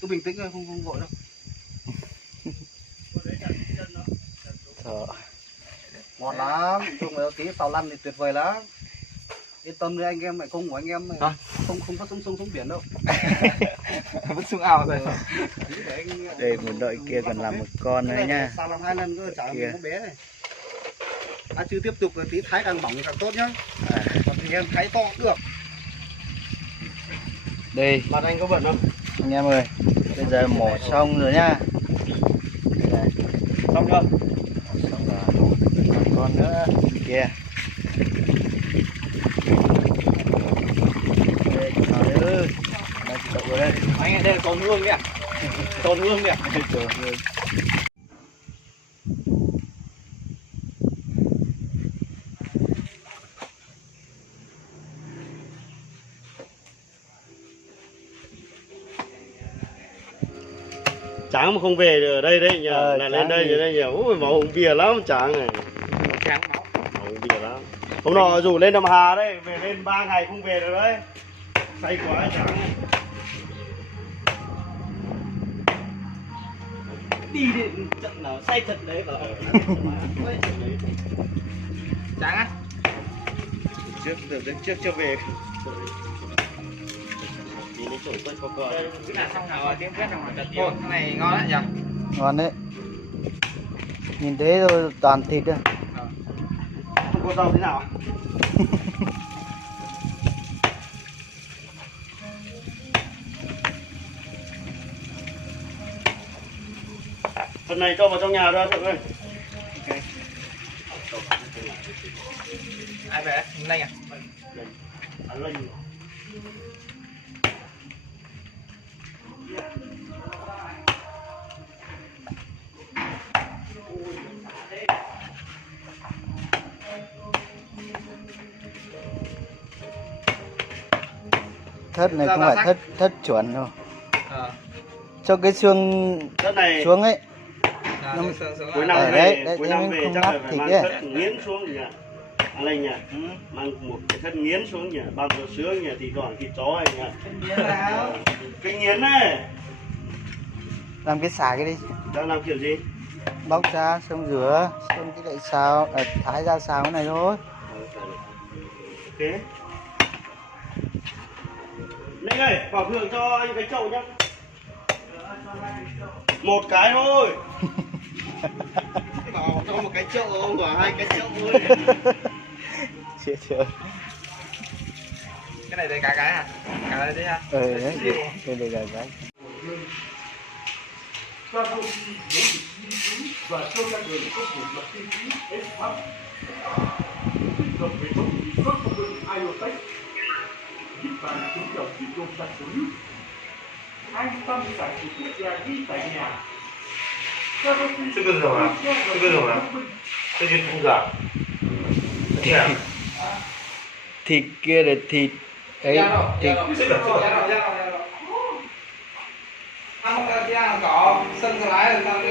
Cứ bình tĩnh thôi, không vội đâu. Ngon lắm, chung với tí tàu lăn thì tuyệt vời lắm. Yên tâm đi, anh em lại không của anh em này. Không có xuống biển đâu. Vẫn xuống ao rồi. Đây một đội kia còn làm một con nữa nha. Sao làm 2 lần cơ, chả mình có bé này. Chứ tiếp tục tí thái càng bỏng càng tốt nhá. Thì em thái to cũng được. Đây Mặt anh có bận không? anh em ơi, bây giờ mổ xong rồi nhá. Đây. Xong chưa? Xong rồi. Một con nữa kia. Đây trời ơi. Đây. Anh em đây còn hương kìa. Còn hương kìa. Trời ơi. Tráng mà không về được ở đây đấy nhờ, lại lên đây rồi đây nhờ. Ui máu uống bia lắm Tráng này. Tráng máu. Máu uống bia lắm. Hôm nọ rủ lên Đầm Hà đấy, về lên 3 ngày không về được đấy. Say quá Tráng này. Đi đến trận nào say trận đấy vào. Tráng á. Trước chưa về. Đi lấy chỗ quất có cờ. Cái nào xong rồi tiếng quét xong rồi chật nhiều. Cái này ngon đấy nhỉ? Ngon đấy. Nhìn thế thôi toàn thịt thôi. Không có rau thế nào? Phần này cho vào trong nhà ra Thượng ơi. Ai về? Lanh à? Ăn lanh. Thất này không phải thất chuẩn đâu. Cho cái xương này xuống ấy. Cuối năm Ở về, đấy, cuối năm về không chắc nắp là phải thịt mang ấy. thất nghiến xuống nhỉ. Anh Lanh nhỉ? Mang một cái thất nghiến xuống nhỉ, bao giờ sướng nhỉ, thịt đỏ thịt chó này nhỉ. Cái nghiến này. Làm cái xả cái đi. Đang làm kiểu gì? Bóc ra xong rửa, xong cái lại xào, thái ra xào cái này thôi. Ok. Linh ơi, bảo Thượng cho anh cái chậu nhá. Một cái thôi. Bảo cho một cái chậu, ông bảo 2 cái chậu thôi. Chưa. Cái này để cả cái hả? Cả đây đi ha. Đấy, đây là cái. Và cho ra đời có một lập tiên khí SH đồng hệ thống kiểm soát thông minh IoTech giúp bạn chủ động video sạch của nước, an tâm sản xuất quốc gia ngay tại nhà. 这个是什么？这个是什么？这就是兔子啊。Thịt kia là thịt ấy, thịt Ăn một cái cỏ sân lái rồi sao